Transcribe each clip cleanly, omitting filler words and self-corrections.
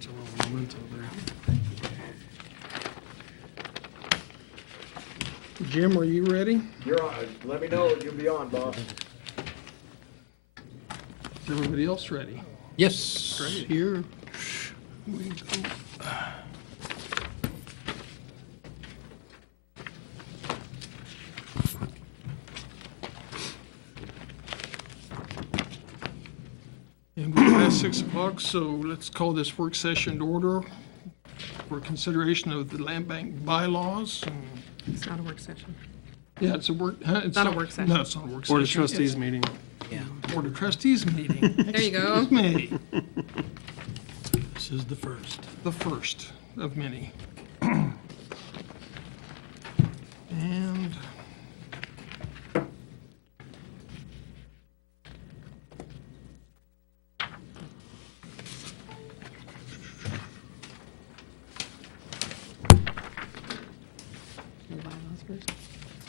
That's a little memento there. Jim, are you ready? You're on. Let me know when you'll be on, boss. Is everybody else ready? Yes. Great. Here we go. And we're past 6 o'clock, so let's call this work session to order for consideration of the land bank bylaws. It's not a work session. Yeah, it's a work. It's Not a work session. No, it's not a work Board of session. Trustees meeting. Board of Trustees meeting. There you go. Excuse me. This is the first. The first of many. And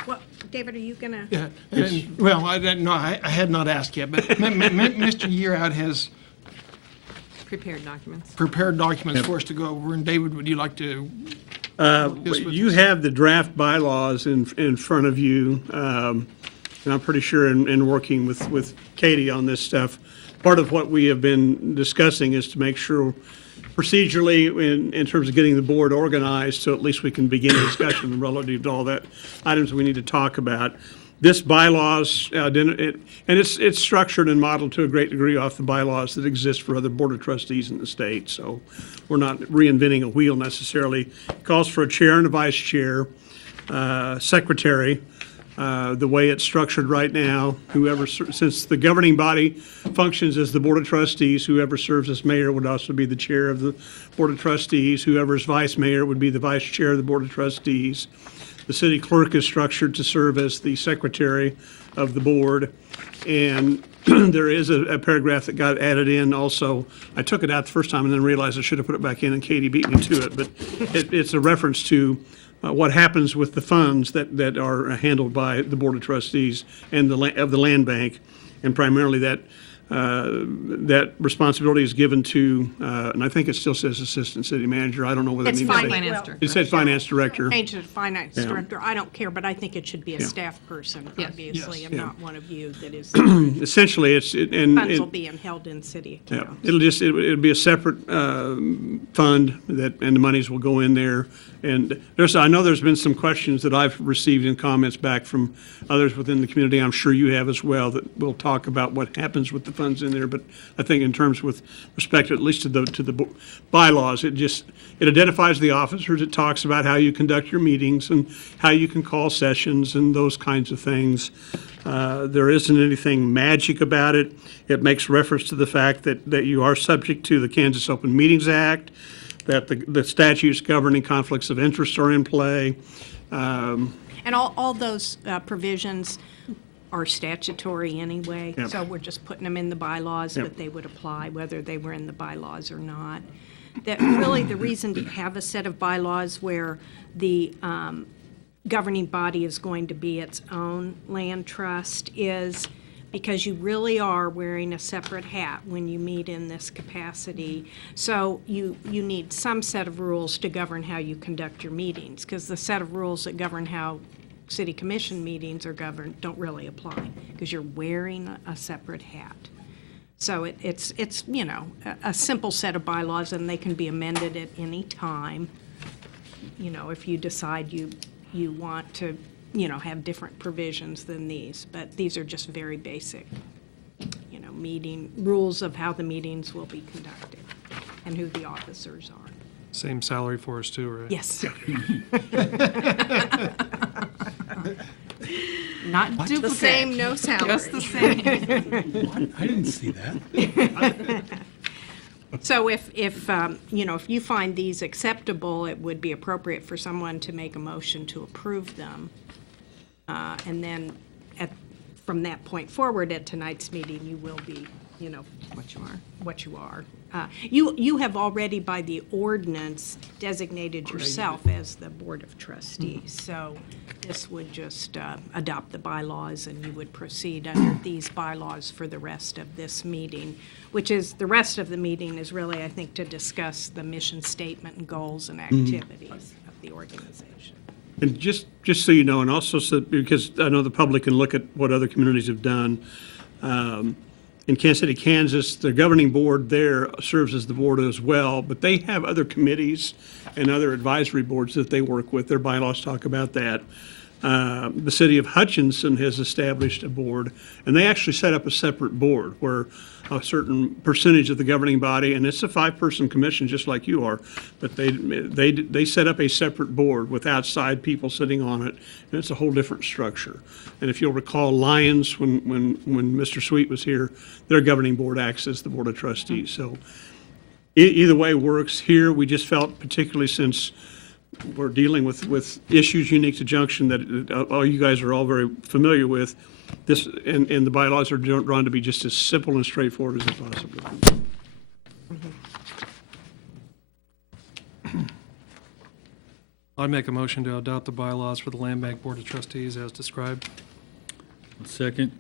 Well, David, are you gonna? yeah, and, well, I didn't know. I had not asked yet, but Mr. Yearout has Prepared documents. prepared documents for us to go over. And David, would you like to? Yes, with You us. have the draft bylaws in front of you, and I'm pretty sure in working with Katie on this stuff, part of what we have been discussing is to make sure procedurally, in terms of getting the board organized, so at least we can begin a discussion relative to all that items we need to talk about. This bylaws, it's structured and modeled to a great degree off the bylaws that exist for other board of trustees in the state. So we're not reinventing a wheel necessarily. It calls for a chair and a vice chair, secretary. The way it's structured right now, since the governing body functions as the Board of Trustees, whoever serves as mayor would also be the chair of the Board of Trustees. Whoever is vice mayor would be the vice chair of the Board of Trustees. The city clerk is structured to serve as the secretary of the board. And there is a paragraph that got added in also. I took it out the first time and then realized I should have put it back in, and Katie beat me to it. But it's a reference to what happens with the funds that are handled by the Board of Trustees and of the land bank, and primarily that responsibility is given to, and I think it still says Assistant City Manager. I don't know whether it It's means. Finance well, director. It said Finance Director. Change it to finance director. I don't care, but I think it should be a staff person, Yes. obviously, and not one of you that is, Essentially, funds will be held in city Yeah, accounts. it'll be a separate fund and the monies will go in there. And I know there's been some questions that I've received and comments back from others within the community. I'm sure you have as well, that we'll talk about what happens with the funds in there. But I think in terms with respect, at least to the bylaws, it identifies the officers. It talks about how you conduct your meetings and how you can call sessions and those kinds of things. There isn't anything magic about it. It makes reference to the fact that you are subject to the Kansas Open Meetings Act, that the statutes governing conflicts of interest are in play. And all those provisions are statutory anyway, Yep. so we're just putting them in the bylaws, Yep. but they would apply whether they were in the bylaws or not. That really, the reason to have a set of bylaws where the governing body is going to be its own land trust is because you really are wearing a separate hat when you meet in this capacity. So you need some set of rules to govern how you conduct your meetings, because the set of rules that govern how city commission meetings are governed don't really apply, because you're wearing a separate hat. So it's a simple set of bylaws, and they can be amended at any time, if you decide you want to have different provisions than these, but these are just very basic, meeting rules of how the meetings will be conducted and who the officers are. Same salary for us too, right? Yes. Not duplicate. The same, no salary. Just the same. I didn't see that. So if you find these acceptable, it would be appropriate for someone to make a motion to approve them. And then from that point forward at tonight's meeting, you will be you know, What you are. what you are. You have already, by the ordinance, designated yourself as the Board of Trustees. So this would just adopt the bylaws, and you would proceed under these bylaws for the rest of this meeting, which is, the rest of the meeting is really, I think, to discuss the mission statement and goals and activities of the organization. And just so you know, and also so, because I know the public can look at what other communities have done, in Kansas City, Kansas, the governing board there serves as the board as well, but they have other committees and other advisory boards that they work with. Their bylaws talk about that. The city of Hutchinson has established a board, and they actually set up a separate board where a certain percentage of the governing body, and it's a 5-person commission just like you are, but they set up a separate board with outside people sitting on it, and it's a whole different structure. And if you'll recall, Lions, when Mr. Sweet was here, their governing board acts as the Board of Trustees. So either way works. Here, we just felt, particularly since we're dealing with issues unique to Junction that all you guys are all very familiar with, this, and the bylaws are drawn to be just as simple and straightforward as they possibly can. I'd make a motion to adopt the bylaws for the Land Bank Board of Trustees as described. Second.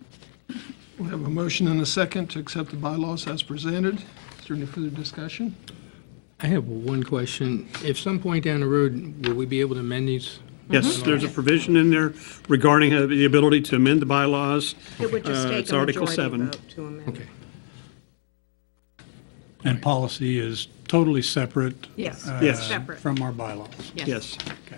We have a motion and a second to accept the bylaws as presented. Is there any further discussion? I have one question. If some point down the road, will we be able to amend these? Yes, there's a provision in there regarding the ability to amend the bylaws. It would just take It's a Article majority 7. vote to amend. Okay. And policy is totally separate. Yes, Yes. separate. From our bylaws. Yes. Okay.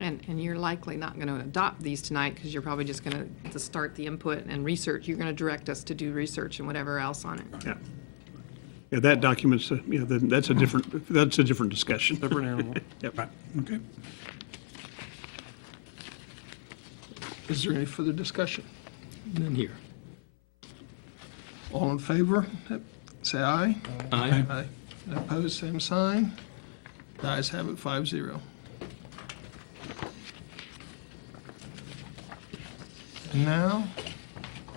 And you're likely not going to adopt these tonight because you're probably just going to start the input and research. You're going to direct us to do research and whatever else on it. Yeah. Yeah, that document's, that's a different discussion. Different animal. Yep. Right, okay. Is there any further discussion? None here. All in favor, say aye. Aye. Aye. And opposed, same sign. The ayes have it, 5-0. And now,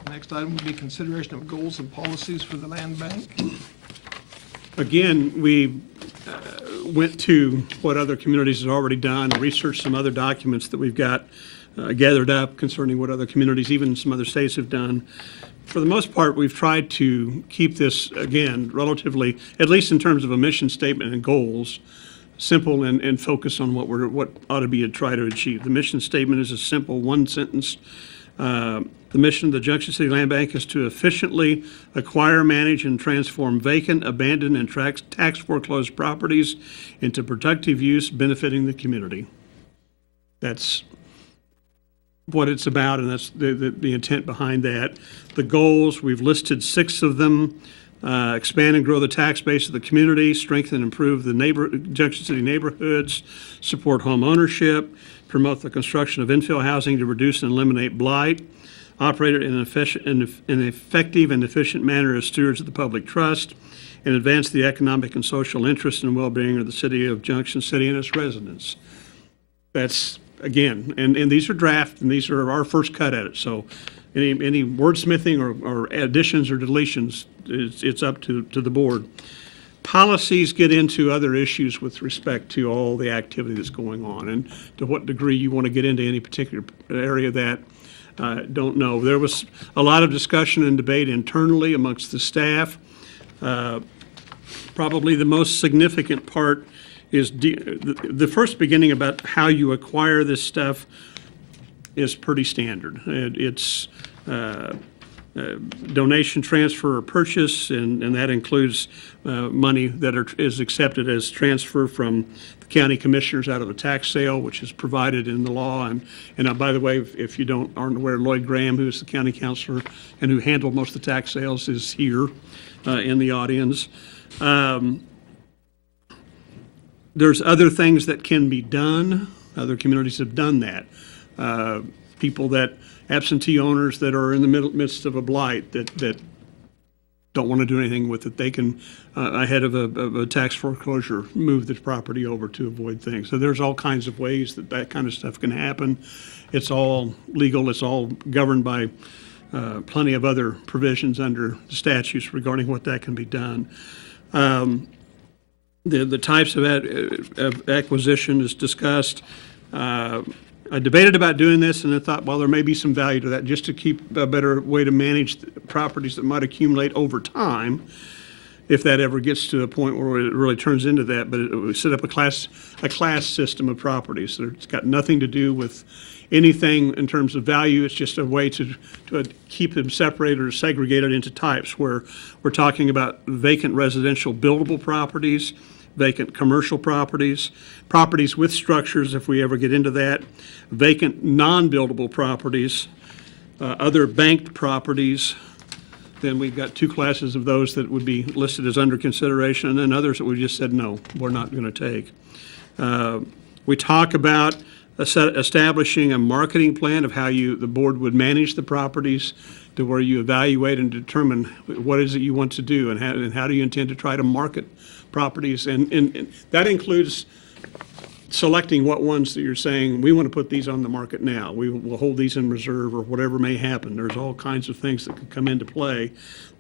the next item will be consideration of goals and policies for the land bank. Again, we went to what other communities have already done, researched some other documents that we've got gathered up concerning what other communities, even some other states have done. For the most part, we've tried to keep this, again, relatively, at least in terms of a mission statement and goals, simple and focus on what ought to be to try to achieve. The mission statement is a simple one sentence. The mission of the Junction City Land Bank is to efficiently acquire, manage, and transform vacant, abandoned, and tax foreclosed properties into productive use benefiting the community. That's what it's about, and that's the intent behind that. The goals, we've listed 6 of them. Expand and grow the tax base of the community, strengthen and improve the Junction City neighborhoods, support home ownership, promote the construction of infill housing to reduce and eliminate blight, operate in an effective and efficient manner as stewards of the public trust, and advance the economic and social interest and well-being of the city of Junction City and its residents. That's, again, and these are draft, and these are our first cut at it, so any wordsmithing or additions or deletions, it's up to the board. Policies get into other issues with respect to all the activity that's going on, and to what degree you want to get into any particular area of that, don't know. There was a lot of discussion and debate internally amongst the staff. Probably the most significant part is the first beginning about how you acquire this stuff is pretty standard. It's donation, transfer, or purchase, and that includes money that is accepted as transfer from the county commissioners out of a tax sale, which is provided in the law. And by the way, if you aren't aware, Lloyd Graham, who is the county counselor and who handled most of the tax sales, is here in the audience. There's other things that can be done. Other communities have done that. People that, absentee owners that are in the midst of a blight that don't want to do anything with it, they can, ahead of a tax foreclosure, move the property over to avoid things. So there's all kinds of ways that kind of stuff can happen. It's all legal. It's all governed by plenty of other provisions under the statutes regarding what that can be done. The types of acquisition is discussed. I debated about doing this, and I thought, well, there may be some value to that, just to keep a better way to manage the properties that might accumulate over time, if that ever gets to a point where it really turns into that. But it would set up a class system of properties. So it's got nothing to do with anything in terms of value. It's just a way to keep them separated or segregated into types, where we're talking about vacant residential buildable properties, vacant commercial properties, properties with structures, if we ever get into that, vacant non-buildable properties, other banked properties. Then we've got two classes of those that would be listed as under consideration, and then others that we just said, no, we're not going to take. We talk about establishing a marketing plan of how the board would manage the properties, to where you evaluate and determine what is it you want to do, and how do you intend to try to market properties. And that includes selecting what ones that you're saying, we want to put these on the market now. We'll hold these in reserve, or whatever may happen. There's all kinds of things that could come into play.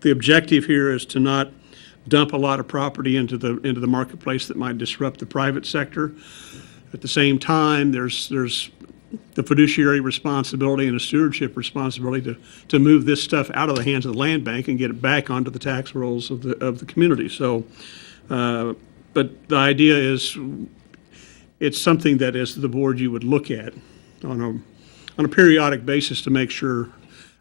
The objective here is to not dump a lot of property into the marketplace that might disrupt the private sector. At the same time, there's the fiduciary responsibility and a stewardship responsibility to move this stuff out of the hands of the land bank and get it back onto the tax rolls of the community. So, but the idea is, it's something that, as the board, you would look at on a periodic basis to make sure,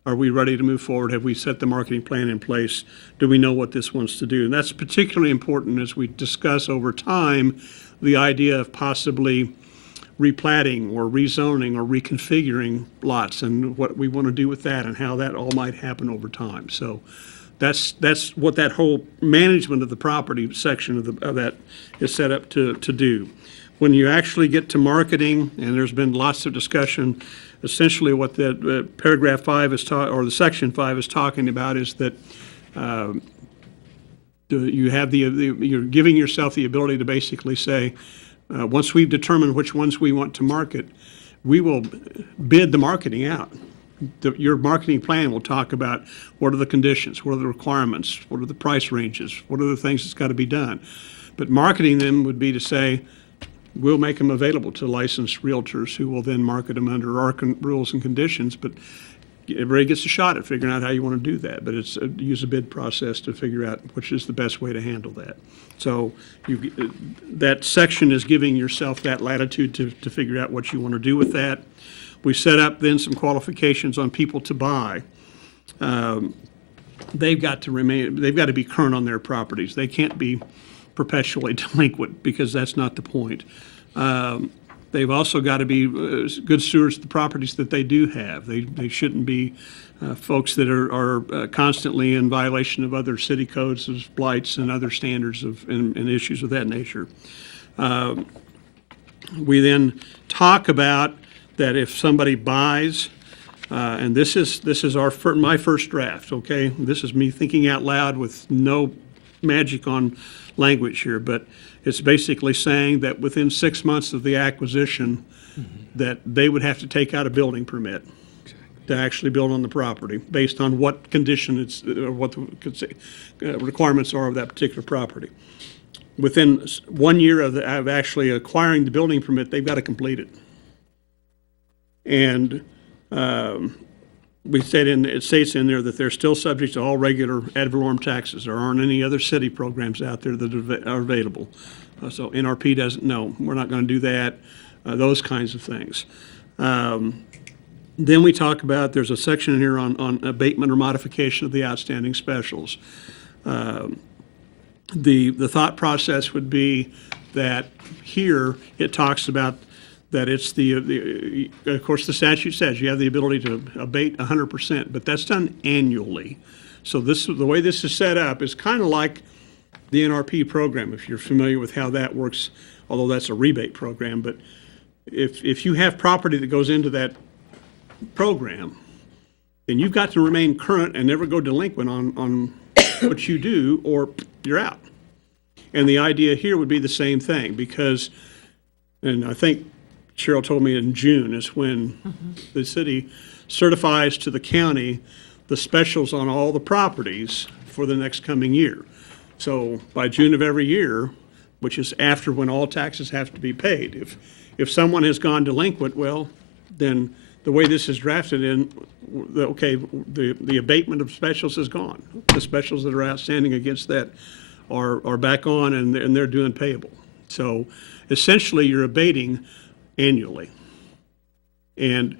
are we ready to move forward? Have we set the marketing plan in place? Do we know what this wants to do? And that's particularly important as we discuss over time the idea of possibly replatting or rezoning or reconfiguring lots, and what we want to do with that, and how that all might happen over time. So that's what that whole management of the property section of that is set up to do. When you actually get to marketing, and there's been lots of discussion, essentially what the paragraph 5 is or the section 5 is talking about is that you have you're giving yourself the ability to basically say, once we've determined which ones we want to market, we will bid the marketing out. Your marketing plan will talk about what are the conditions, what are the requirements, what are the price ranges, what are the things that's got to be done. But marketing them would be to say, we'll make them available to licensed realtors who will then market them under our rules and conditions. But everybody gets a shot at figuring out how you want to do that. But it's use a bid process to figure out which is the best way to handle that. So that section is giving yourself that latitude to figure out what you want to do with that. We set up then some qualifications on people to buy. They've got to be current on their properties. They can't be perpetually delinquent, because that's not the point. They've also got to be good stewards of the properties that they do have. They shouldn't be folks that are constantly in violation of other city codes of blights and other standards and issues of that nature. We then talk about that if somebody buys, and this is my first draft, okay? This is me thinking out loud with no magic on language here, but it's basically saying that within 6 months of the acquisition, that they would have to take out a building permit to actually build on the property, based on what condition what the requirements are of that particular property. Within 1 year of actually acquiring the building permit, they've got to complete it. And it states in there that they're still subject to all regular ad valorem taxes. There aren't any other city programs out there that are available. So NRP doesn't know. We're not going to do that, those kinds of things. Then we talk about, there's a section in here on abatement or modification of the outstanding specials. The thought process would be that here it talks about that it's of course, the statute says you have the ability to abate 100%, but that's done annually. So the way this is set up is kind of like the NRP program, if you're familiar with how that works, although that's a rebate program. But if you have property that goes into that program, then you've got to remain current and never go delinquent on what you do, or you're out. And the idea here would be the same thing, because, and I think Cheryl told me in June is when the city certifies to the county the specials on all the properties for the next coming year. So by June of every year, which is after when all taxes have to be paid, if someone has gone delinquent, well, then the way this is drafted in, the abatement of specials is gone. The specials that are outstanding against that are back on, and they're doing payable. So essentially, you're abating annually. And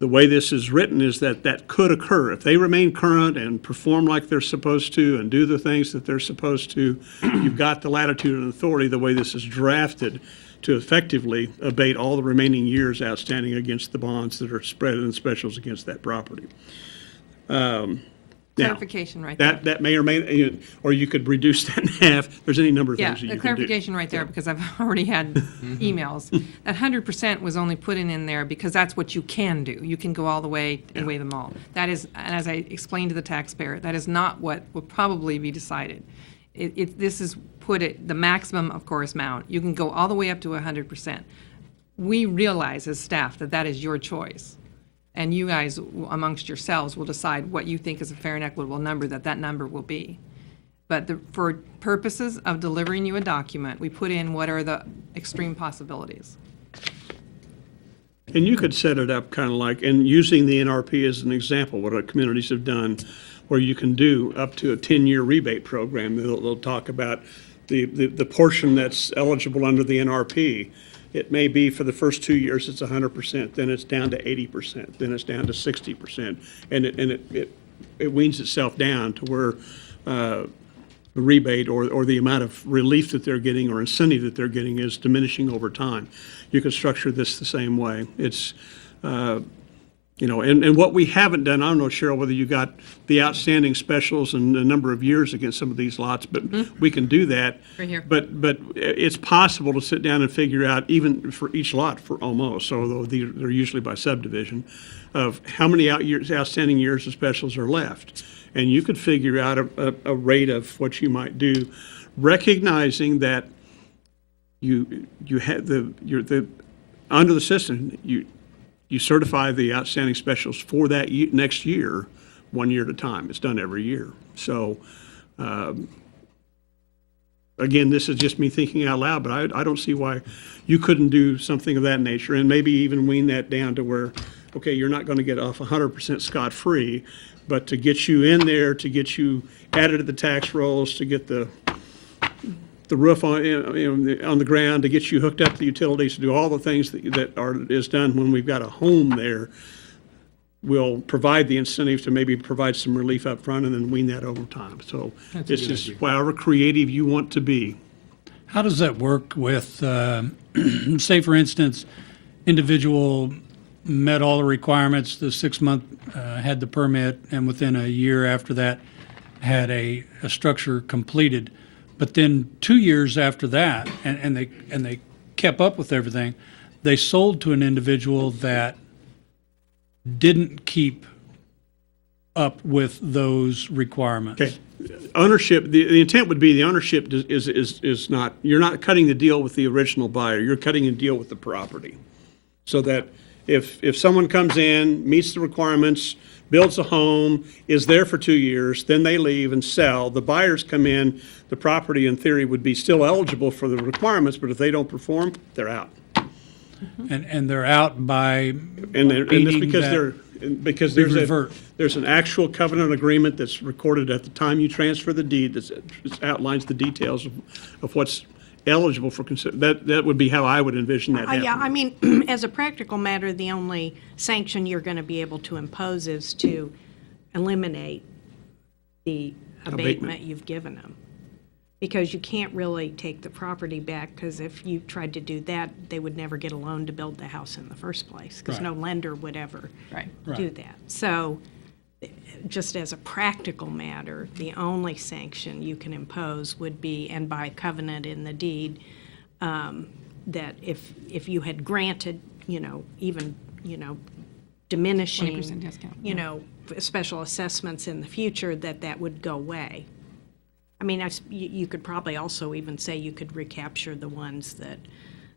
the way this is written is that could occur. If they remain current and perform like they're supposed to and do the things that they're supposed to, you've got the latitude and authority, the way this is drafted, to effectively abate all the remaining years outstanding against the bonds that are spread in specials against that property. Now, Clarification right there. that may or may, or you could reduce that in half. There's any number of Yeah, things that you the can do. clarification right there, because I've already had emails. That 100% was only put in there because that's what you can do. You can go all the way and waive them all. That is, and as I explained to the taxpayer, that is not what will probably be decided. This is put at the maximum, of course, amount. You can go all the way up to 100%. We realize as staff that that is your choice. And you guys, amongst yourselves, will decide what you think is a fair and equitable number that number will be. But for purposes of delivering you a document, we put in what are the extreme possibilities. And you could set it up kind of like, and using the NRP as an example, what our communities have done, where you can do up to a 10-year rebate program. They'll talk about the portion that's eligible under the NRP. It may be for the first 2 years, it's 100%, then it's down to 80%, then it's down to 60%. And it weans itself down to where the rebate or the amount of relief that they're getting or incentive that they're getting is diminishing over time. You can structure this the same way. It's, and what we haven't done, I don't know, Cheryl, whether you got the outstanding specials and the number of years against some of these lots, but we can do that. Right here. But it's possible to sit down and figure out, even for each lot, for almost, although they're usually by subdivision, of how many outstanding years of specials are left. And you could figure out a rate of what you might do, recognizing that you had under the system, you certify the outstanding specials for that next year, 1 year at a time. It's done every year. So, again, this is just me thinking out loud, but I don't see why you couldn't do something of that nature and maybe even wean that down to where, okay, you're not going to get off 100% scot-free, but to get you in there, to get you added to the tax rolls, to get the roof on the ground, to get you hooked up to the utilities, to do all the things that is done when we've got a home there, will provide the incentive to maybe provide some relief up front and then wean that over time. So it's just however creative you want to be. How does that work with, say, for instance, individual met all the requirements, the 6-month had the permit, and within a year after that had a structure completed, but then 2 years after that, and they kept up with everything, they sold to an individual that didn't keep up with those requirements. Okay. Ownership, the intent would be the ownership is not, you're not cutting the deal with the original buyer, you're cutting a deal with the property. So that if someone comes in, meets the requirements, builds a home, is there for 2 years, then they leave and sell, the buyers come in, the property in theory would be still eligible for the requirements, but if they don't perform, they're out. And they're out by And that's meaning because that because we revert. there's an actual covenant agreement that's recorded at the time you transfer the deed that outlines the details of what's eligible for that would be how I would envision that happening. Yeah, I mean, as a practical matter, the only sanction you're going to be able to impose is to eliminate the abatement you've given them. Because you can't really take the property back, because if you tried to do that, they would never get a loan to build the house in the first place, because no lender would ever do that. So just as a practical matter, the only sanction you can impose would be, and by covenant in the deed, that if you had granted, even, diminishing, 20% discount. special assessments in the future, that would go away. I mean, you could probably also even say you could recapture the ones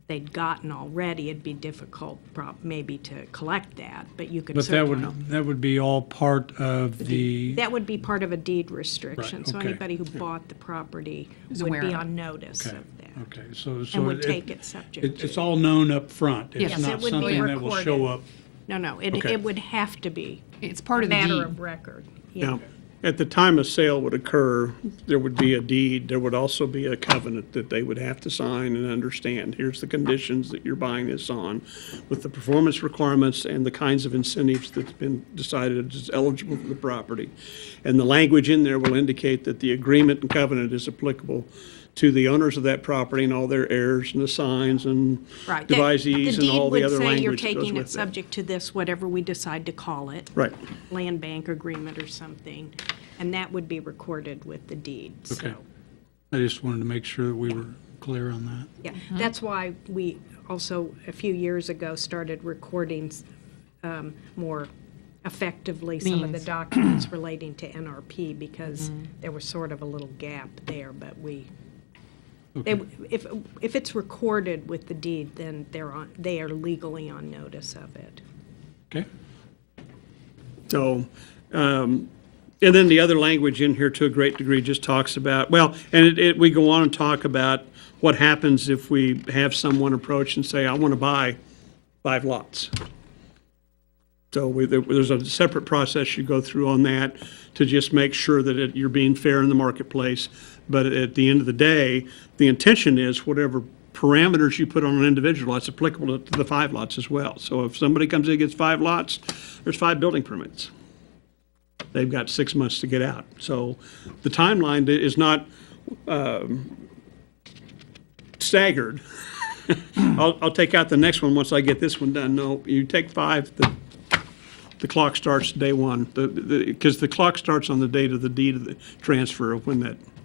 they'd gotten already, it'd be difficult maybe to collect that, but you could But certainly. that would be all part of the, That would be part of a deed restriction, Right, so okay. anybody who bought the property Is would aware be of it. on notice of okay, that. okay, so. And would take it subject It's to. all known up front. Yes, It's it not would be something that will show recorded. up. No, Okay. it would have to be It's part a of the matter deed. of record. Yeah. Now, at the time a sale would occur, there would be a deed, there would also be a covenant that they would have to sign and understand. Here's the conditions that you're buying this on, with the performance requirements and the kinds of incentives that's been decided is eligible for the property. And the language in there will indicate that the agreement and covenant is applicable to the owners of that property and all their heirs and assigns and Right. devisees and all the other deed would say you're language that goes taking it with that. subject to this, whatever we decide to call it. Right. Land bank agreement or something, and that would be recorded with the deed, so. Okay. I just wanted to make sure that we were clear on that. Yeah, that's why we also, a few years ago, started recording more effectively some of the Means. documents relating to NRP, because there was sort of a little gap there, but if it's recorded with the deed, then they are legally on notice of it. Okay? So, and then the other language in here to a great degree just talks about, well, and we go on and talk about what happens if we have someone approach and say, I want to buy 5 lots. So there's a separate process you go through on that to just make sure that you're being fair in the marketplace. But at the end of the day, the intention is whatever parameters you put on an individual, that's applicable to the 5 lots as well. So if somebody comes in and gets 5 lots, there's 5 building permits. They've got 6 months to get out. So the timeline is not staggered. I'll take out the next one once I get this one done. No, you take 5, the clock starts day one, because the clock starts on the date of the deed of the transfer of when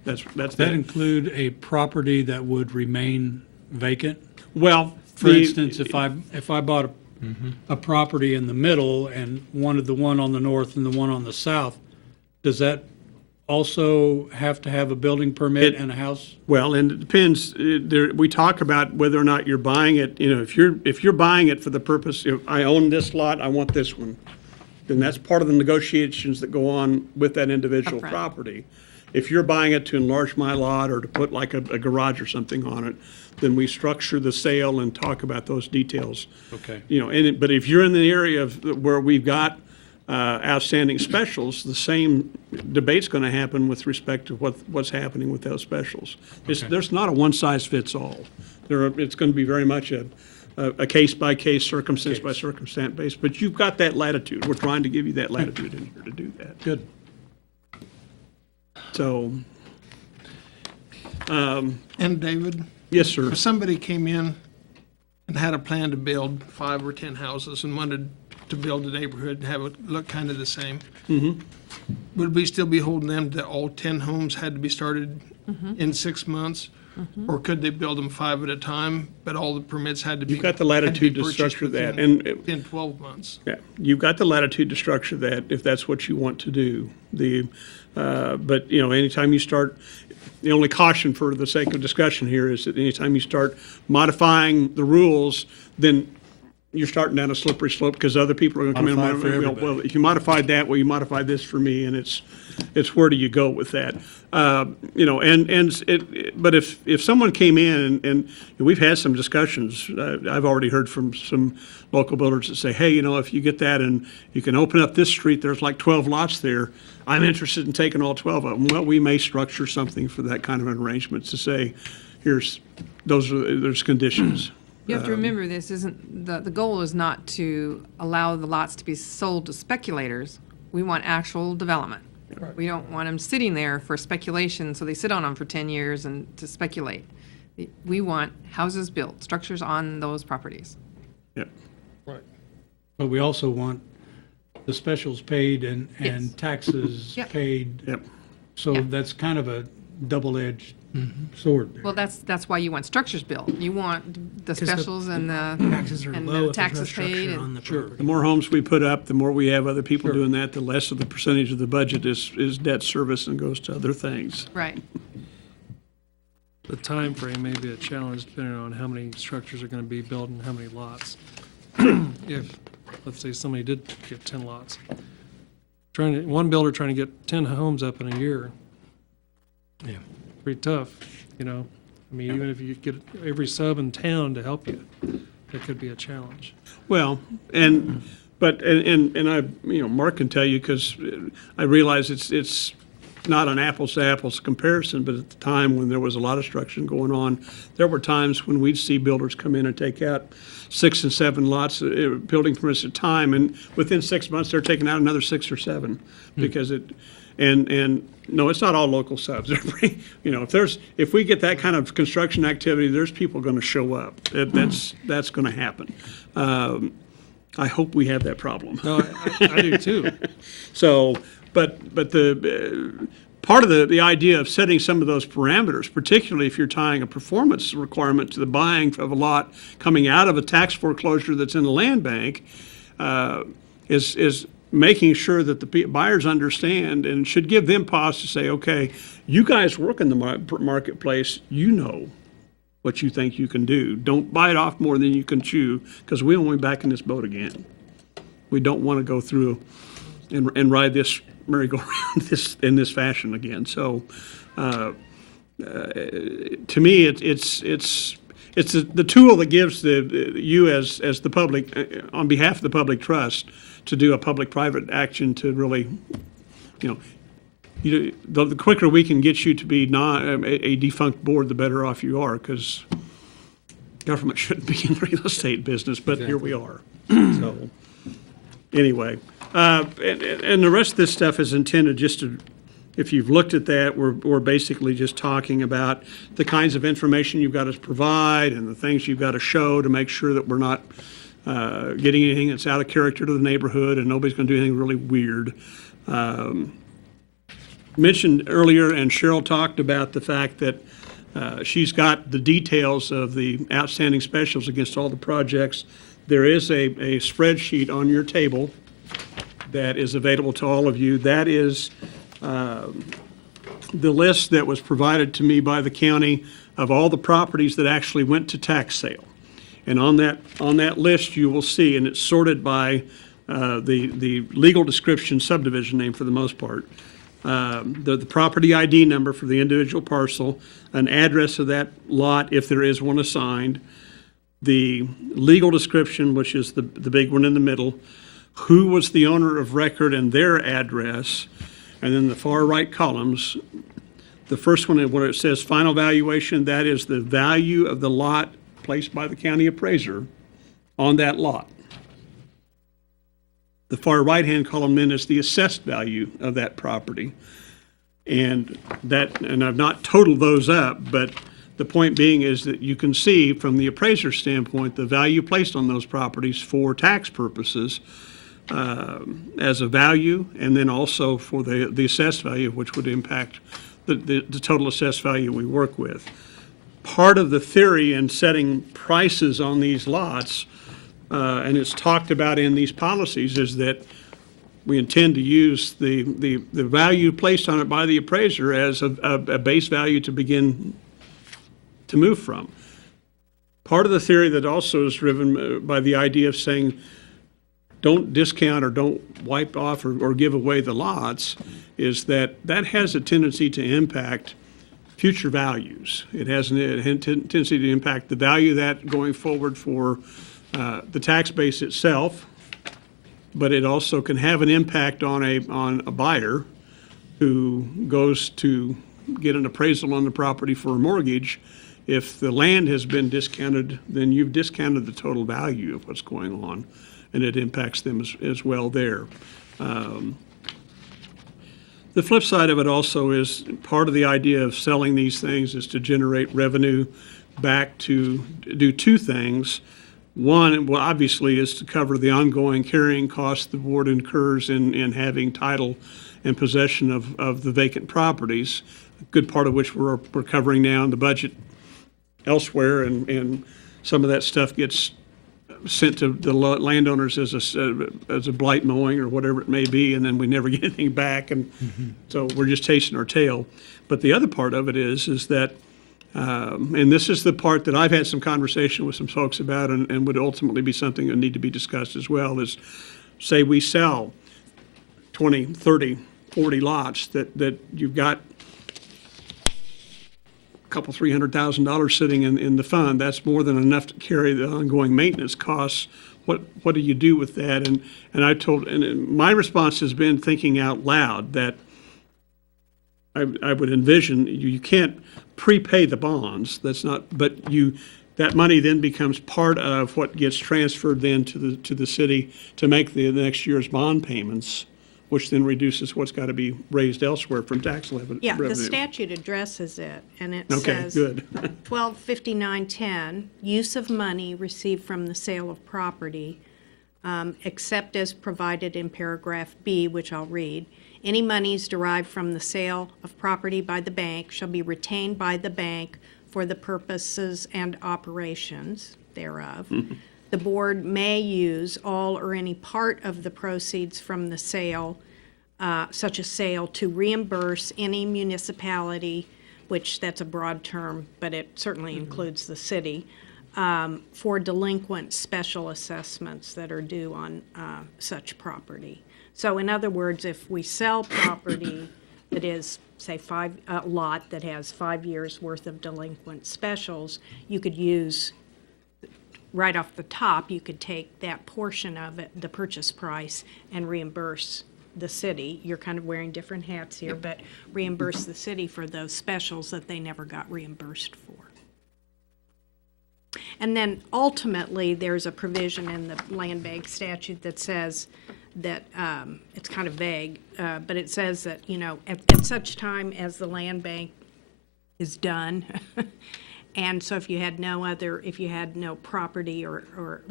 that's Does that include a property that would remain vacant? Well, For instance, if I bought a property in the middle and wanted the one on the north and the one on the south, does that also have to have a building permit and a house? well, and it depends. We talk about whether or not you're buying it. You know, if you're buying it for the purpose, I own this lot, I want this one, then that's part of the negotiations that go on with that individual Upfront. property. If you're buying it to enlarge my lot or to put like a garage or something on it, then we structure the sale and talk about those details. Okay. You know, but if you're in the area of where we've got outstanding specials, the same debate's going to happen with respect to what's happening with those specials. There's not a one-size-fits-all. It's going to be very much a case-by-case, circumstance-by-circumstance base, but you've got that latitude. We're trying to give you that latitude in here to do that. Good. So, And David, yes, sir. if somebody came in and had a plan to build 5 or 10 houses and wanted to build a neighborhood and have it look kind of the same, would we still be holding them to all 10 homes had to be started in 6 months? Or could they build them 5 at a time, but all the permits had to be? You've got the had to be latitude to purchased structure that, within and 10, 12 months. yeah, you've got the latitude to structure that if that's what you want to do. But, you know, anytime you start, the only caution for the sake of discussion here is that anytime you start modifying the rules, then you're starting down a slippery slope because other people are going to come in. Modify it for Well, everybody. if you modified that, well, you modified this for me, and it's where do you go with that? You know, but if someone came in and we've had some discussions, I've already heard from some local builders that say, hey, you know, if you get that and you can open up this street, there's like 12 lots there. I'm interested in taking all 12 of them. Well, we may structure something for that kind of an arrangement to say, there's conditions. You have to remember, this isn't, the goal is not to allow the lots to be sold to speculators. We want actual development. We don't want them sitting there for speculation, so they sit on them for 10 years and to speculate. We want houses built, structures on those properties. Yep. Right. But we also want the specials paid and Yes. taxes Yep. paid. Yep. So Yep. that's kind of a double-edged sword there. Well, that's why you want structures built. You want the specials and the Taxes are and low the if there's no taxes paid. structure on And the property. The more homes we put up, the more we have other people doing that, the less of the percentage of the budget is debt service and goes to other things. right. The time frame may be a challenge depending on how many structures are gonna be built and how many lots. If, let's say somebody did get 10 lots, one builder trying to get 10 homes up in a year. Yeah. Pretty tough, you know? I mean, even if you get every sub in town to help you, that could be a challenge. Well, and I, Mark can tell you, because I realize it's not an apples to apples comparison, but at the time when there was a lot of construction going on, there were times when we'd see builders come in and take out 6 and 7 lots, building permits at a time, and within 6 months, they're taking out another 6 or 7, because and no, it's not all local subs. If we get that kind of construction activity, there's people going to show up. That's going to happen. I hope we have that problem. No, I do too. So, but the part of the idea of setting some of those parameters, particularly if you're tying a performance requirement to the buying of a lot coming out of a tax foreclosure that's in the land bank, is making sure that the buyers understand and should give them pause to say, okay, you guys work in the marketplace, you know what you think you can do. Don't bite off more than you can chew, because we won't be back in this boat again. We don't want to go through and ride this merry-go-round in this fashion again. So, to me, it's the tool that gives you as the public, on behalf of the public trust, to do a public-private action to really, the quicker we can get you to be a defunct board, the better off you are, because government shouldn't be in the real estate business, but here we are. So, anyway, and the rest of this stuff is intended just to, if you've looked at that, we're basically just talking about the kinds of information you've got to provide and the things you've got to show to make sure that we're not getting anything that's out of character to the neighborhood and nobody's going to do anything really weird. Mentioned earlier, and Cheryl talked about the fact that she's got the details of the outstanding specials against all the projects. There is a spreadsheet on your table that is available to all of you. That is the list that was provided to me by the county of all the properties that actually went to tax sale. And on that list, you will see, and it's sorted by the legal description subdivision name for the most part, the property ID number for the individual parcel, an address of that lot if there is one assigned, the legal description, which is the big one in the middle, who was the owner of record and their address, and then the far right columns, the first one where it says final valuation, that is the value of the lot placed by the county appraiser on that lot. The far right-hand column then is the assessed value of that property. And I've not totaled those up, but the point being is that you can see from the appraiser's standpoint the value placed on those properties for tax purposes as a value, and then also for the assessed value, which would impact the total assessed value we work with. Part of the theory in setting prices on these lots, and it's talked about in these policies, is that we intend to use the value placed on it by the appraiser as a base value to begin to move from. Part of the theory that also is driven by the idea of saying don't discount or don't wipe off or give away the lots is that has a tendency to impact future values. It has a tendency to impact the value of that going forward for the tax base itself, but it also can have an impact on a buyer who goes to get an appraisal on the property for a mortgage. If the land has been discounted, then you've discounted the total value of what's going on, and it impacts them as well there. The flip side of it also is part of the idea of selling these things is to generate revenue back to do two things. One, well, obviously, is to cover the ongoing carrying costs the board incurs in having title and possession of the vacant properties, a good part of which we're covering now in the budget elsewhere, and some of that stuff gets sent to the landowners as a blight mowing or whatever it may be, and then we never get anything back, and so we're just chasing our tail. But the other part of it is that And this is the part that I've had some conversation with some folks about and would ultimately be something that need to be discussed as well, is say we sell 20, 30, 40 lots that you've got a couple, $300,000 sitting in the fund. That's more than enough to carry the ongoing maintenance costs. What do you do with that? And my response has been thinking out loud that I would envision you can't prepay the bonds. That's not, but that money then becomes part of what gets transferred then to the city to make the next year's bond payments, which then reduces what's got to be raised elsewhere from tax revenue. Yeah, the statute addresses it, and it Okay, says. good. 125910, use of money received from the sale of property, except as provided in paragraph B, which I'll read. Any monies derived from the sale of property by the bank shall be retained by the bank for the purposes and operations thereof. The board may use all or any part of the proceeds from the sale, such a sale, to reimburse any municipality, which that's a broad term, but it certainly includes the city, for delinquent special assessments that are due on such property. So in other words, if we sell property that is, say, a lot that has 5 years' worth of delinquent specials, you could use, right off the top, you could take that portion of it, the purchase price, and reimburse the city. You're kind of wearing different hats here, but reimburse the city for those specials that they never got reimbursed for. And then ultimately, there's a provision in the land bank statute that says that, it's kind of vague, but it says that, at such time as the land bank is done, and so if you had no property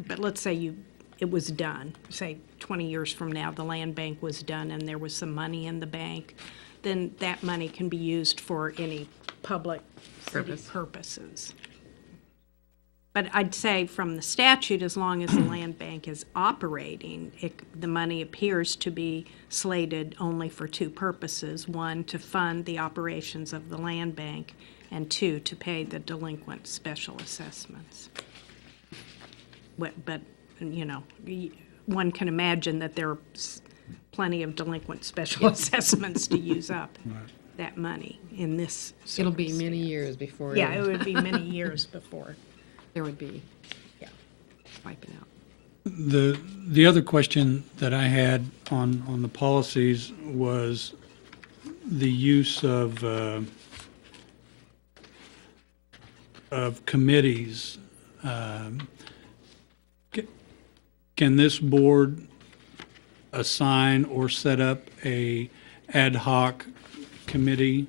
but let's say it was done, say 20 years from now, the land bank was done and there was some money in the bank, then that money can be used for any public city purposes. But I'd say from the statute, as long as the land bank is operating, the money appears to be slated only for two purposes. One, to fund the operations of the land bank, and two, to pay the delinquent special assessments. But one can imagine that there are plenty of delinquent special assessments to use up that money in this. It'll be many years before. Yeah, it would be many years before. There would be, wiping out. The other question that I had on the policies was the use of committees. Can this board assign or set up a ad hoc committee,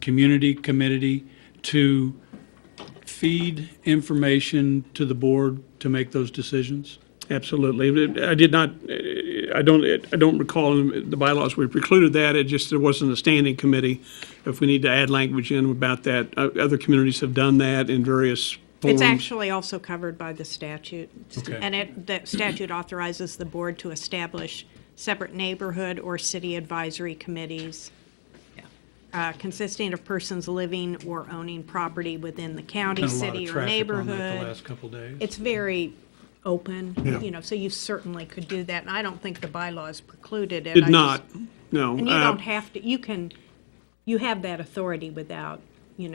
community committee to feed information to the board to make those decisions? Absolutely. I don't recall in the bylaws we precluded that. There wasn't a standing committee. If we need to add language in about that, other communities have done that in various forms. It's actually also covered by the statute. Okay. And the statute authorizes the board to establish separate neighborhood or city advisory committees consisting of persons living or owning property within the county, Been a lot of city, or traffic on that neighborhood. the last couple days. It's very open, Yeah. so you certainly could do that. And I don't think the bylaws precluded it. Did not, no. And you don't have to, you have that authority without, It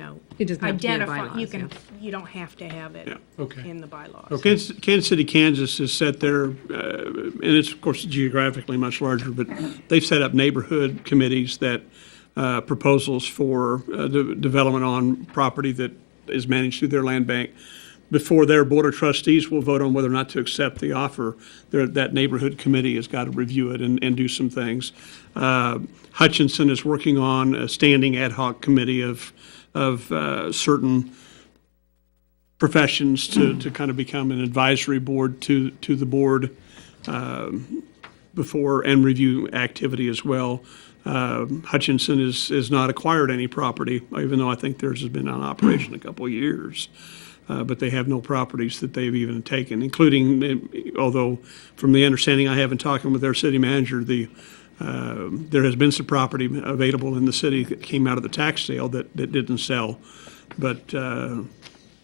doesn't have to be in identifying, bylaws, you don't have to have it Yeah. Okay. in the bylaws. Kansas City, Kansas has set their, and it's of course geographically much larger, but they've set up neighborhood committees that proposals for development on property that is managed through their land bank. Before their board of trustees will vote on whether or not to accept the offer, that neighborhood committee has got to review it and do some things. Hutchinson is working on a standing ad hoc committee of certain professions to kind of become an advisory board to the board before and review activity as well. Hutchinson has not acquired any property, even though I think theirs has been on operation a couple of years. But they have no properties that they've even taken, including, although from the understanding I have in talking with their city manager, there has been some property available in the city that came out of the tax sale that didn't sell. but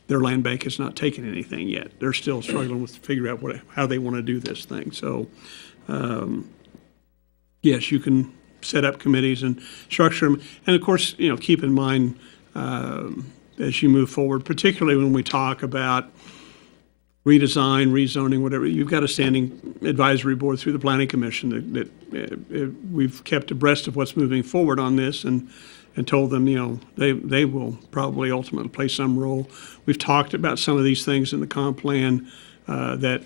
their land bank has not taken anything yet. They're still struggling with figure out how they want to do this thing. So, yes, you can set up committees and structure them. And of course, keep in mind as you move forward, particularly when we talk about redesign, rezoning, whatever, you've got a standing advisory board through the planning commission that we've kept abreast of what's moving forward on this and told them, they will probably ultimately play some role. We've talked about some of these things in the comp plan that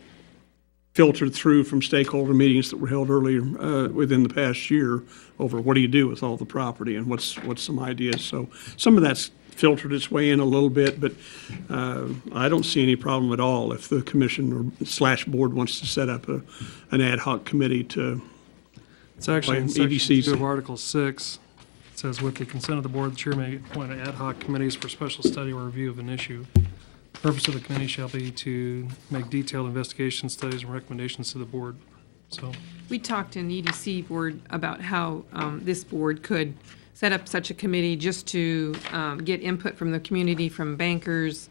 filtered through from stakeholder meetings that were held earlier within the past year over what do you do with all the property and what's some ideas. So some of that's filtered its way in a little bit, but I don't see any problem at all if the commission or / board wants to set up an ad hoc committee to. It's actually in Like section EDCs. 2 of Article 6. It says, with the consent of the board, the chair may appoint ad hoc committees for special study or review of an issue. The purpose of the committee shall be to make detailed investigation studies and recommendations to the board. So, We talked in EDC board about how this board could set up such a committee just to get input from the community, from bankers,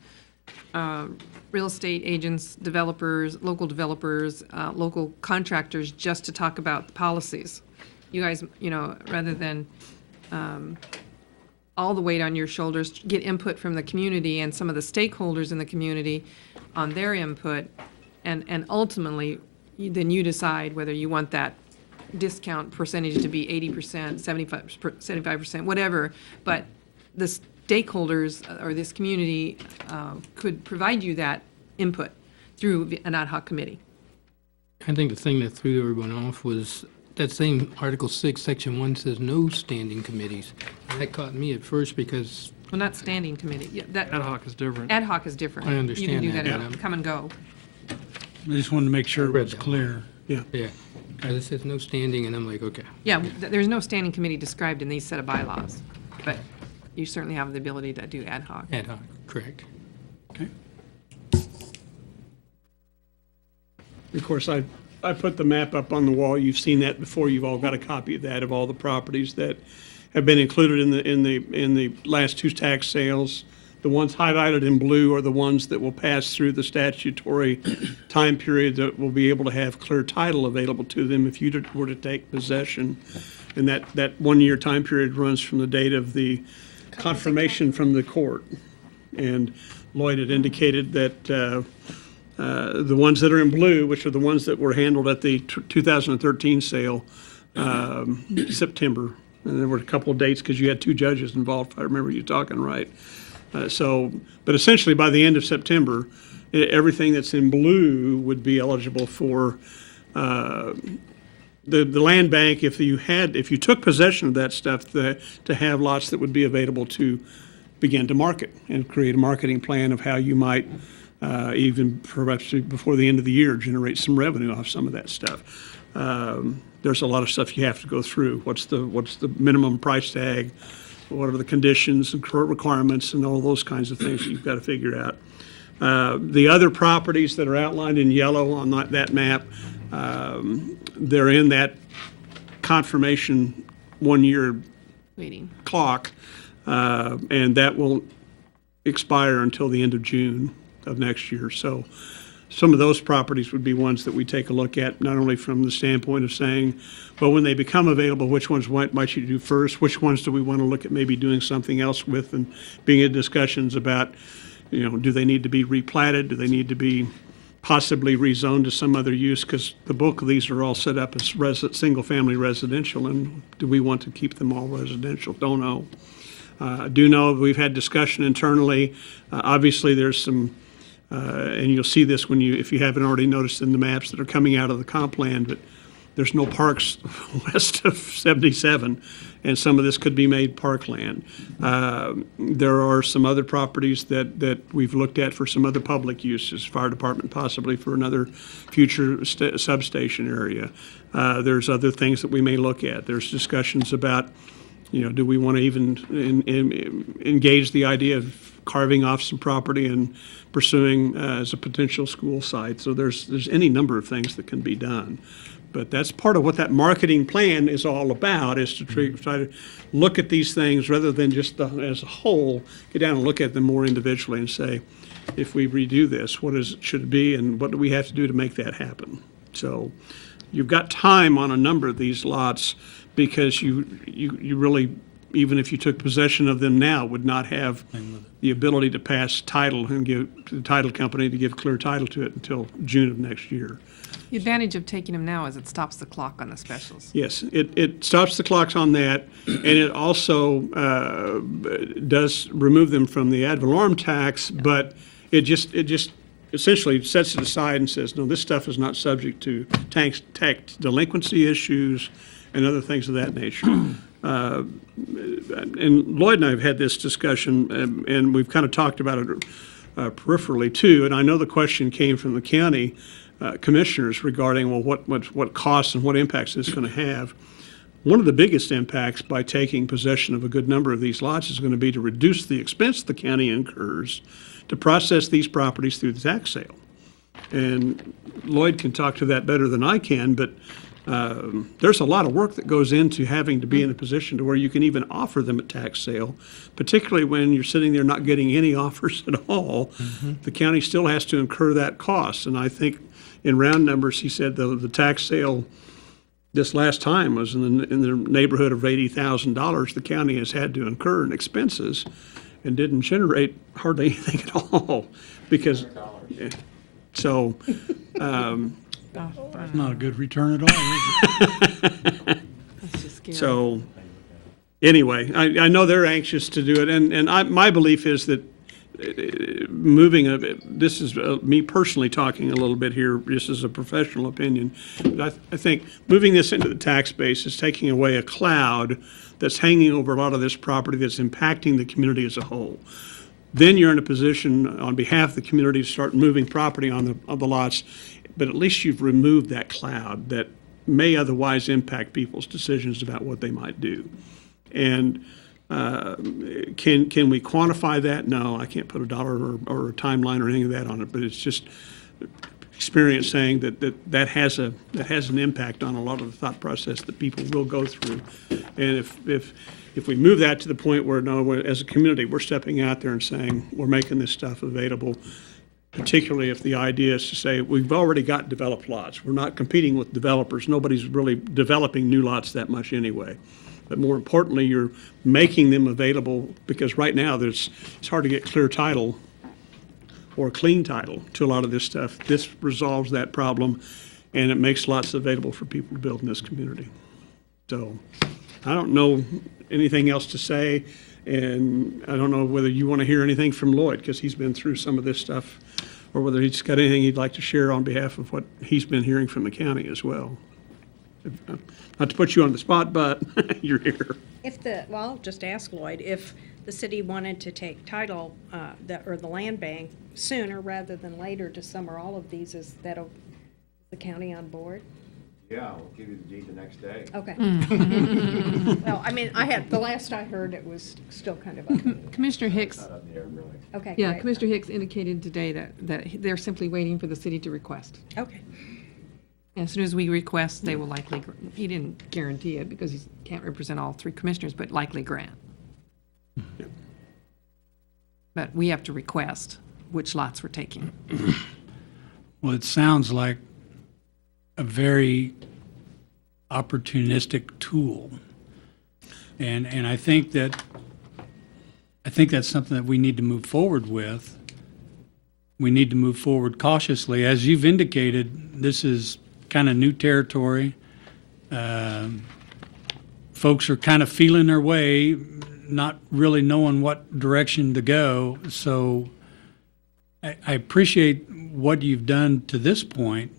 real estate agents, developers, local contractors, just to talk about the policies. You guys, rather than all the weight on your shoulders, get input from the community and some of the stakeholders in the community on their input, and ultimately, then you decide whether you want that discount percentage to be 80%, 75%, whatever. But the stakeholders or this community could provide you that input through an ad hoc committee. I think the thing that threw everyone off was that same Article 6, Section 1 says no standing committees. That caught me at first because, Well, not standing committee. Yeah, that ad hoc is different. ad hoc is different. I understand You can do that, that, but I'm- come and go. I just wanted to make sure I it read was that. clear. yeah, because it says no standing, and I'm like, okay. Yeah, there's no standing committee described in these set of bylaws, but you certainly have the ability to do ad hoc. Ad hoc, correct. Okay. Of course, I put the map up on the wall. You've seen that before. You've all got a copy of that, of all the properties that have been included in the last two tax sales. The ones highlighted in blue are the ones that will pass through the statutory time period that will be able to have clear title available to them if you were to take possession. And that 1 year time period runs from the date of the confirmation from the court. And Lloyd had indicated that the ones that are in blue, which are the ones that were handled at the 2013 sale, September. And there were a couple of dates because you had two judges involved, if I remember you talking right. But essentially by the end of September, everything that's in blue would be eligible for the land bank. If you took possession of that stuff, to have lots that would be available to begin to market and create a marketing plan of how you might even perhaps before the end of the year generate some revenue off some of that stuff. There's a lot of stuff you have to go through. What's the minimum price tag? What are the conditions and requirements and all those kinds of things that you've got to figure out. The other properties that are outlined in yellow on that map, they're in that confirmation 1 year Waiting. clock, and that will expire until the end of June of next year. So some of those properties would be ones that we take a look at, not only from the standpoint of saying, well, when they become available, which ones might you do first? Which ones do we want to look at maybe doing something else with, and being in discussions about, do they need to be replatted? Do they need to be possibly rezoned to some other use? Because the bulk of these are all set up as single-family residential, and do we want to keep them all residential? Don't know. I do know we've had discussion internally. Obviously, there's some, and you'll see this if you haven't already noticed in the maps that are coming out of the comp plan, but there's no parks west of 77, and some of this could be made parkland. There are some other properties that we've looked at for some other public uses, fire department possibly for another future substation area. There's other things that we may look at. There's discussions about, do we want to even engage the idea of carving off some property and pursuing as a potential school site? So there's any number of things that can be done. But that's part of what that marketing plan is all about, is to try to look at these things rather than just as a whole, get down and look at them more individually and say, if we redo this, what should it be and what do we have to do to make that happen? So you've got time on a number of these lots because you really, even if you took possession of them now, would not have the ability to pass title and give to the title company to give clear title to it until June of next year. The advantage of taking them now is it stops the clock on the specials. Yes, it stops the clocks on that, and it also does remove them from the ad valorem tax, but it just essentially sets it aside and says, no, this stuff is not subject to tax delinquency issues and other things of that nature. And Lloyd and I have had this discussion, and we've kind of talked about it peripherally too, and I know the question came from the county commissioners regarding, well, what costs and what impacts this is going to have. One of the biggest impacts by taking possession of a good number of these lots is going to be to reduce the expense the county incurs to process these properties through the tax sale. And Lloyd can talk to that better than I can, but there's a lot of work that goes into having to be in a position to where you can even offer them a tax sale, particularly when you're sitting there not getting any offers at all. The county still has to incur that cost. And I think in round numbers, he said the tax sale this last time was in the neighborhood of $80,000 the county has had to incur in expenses and didn't generate hardly anything at all because, so. That's not a good return at all, is it? That's just scary. So, anyway, I know they're anxious to do it, and my belief is that this is me personally talking a little bit here, just as a professional opinion, but I think moving this into the tax base is taking away a cloud that's hanging over a lot of this property that's impacting the community as a whole. Then you're in a position on behalf of the community to start moving property on the lots, but at least you've removed that cloud that may otherwise impact people's decisions about what they might do. And can we quantify that? No, I can't put a dollar or a timeline or any of that on it, but it's just experience saying that has an impact on a lot of the thought process that people will go through. And if we move that to the point where, no, as a community, we're stepping out there and saying, we're making this stuff available, particularly if the idea is to say, we've already got developed lots. We're not competing with developers. Nobody's really developing new lots that much anyway. But more importantly, you're making them available because right now it's hard to get clear title or clean title to a lot of this stuff. This resolves that problem, and it makes lots available for people to build in this community. So I don't know anything else to say, and I don't know whether you want to hear anything from Lloyd, because he's been through some of this stuff, or whether he's got anything he'd like to share on behalf of what he's been hearing from the county as well. Not to put you on the spot, but you're here. Well, I'll just ask Lloyd, if the city wanted to take title, or the land bank sooner rather than later to some or all of these, is that the county on board? Yeah, we'll give you the deed the next day. Okay. Well, I mean, the last I heard, it was still kind of up. Commissioner Hicks, Not up there, really. Okay, yeah, great. Commissioner Hicks indicated today that they're simply waiting for the city to request. Okay. As soon as we request, they will likely, he didn't guarantee it because he can't represent all three commissioners, but likely grant. But we have to request which lots we're taking. Well, it sounds like a very opportunistic tool. And I think that's something that we need to move forward with. We need to move forward cautiously. As you've indicated, this is kind of new territory. Folks are kind of feeling their way, not really knowing what direction to go. So I appreciate what you've done to this point.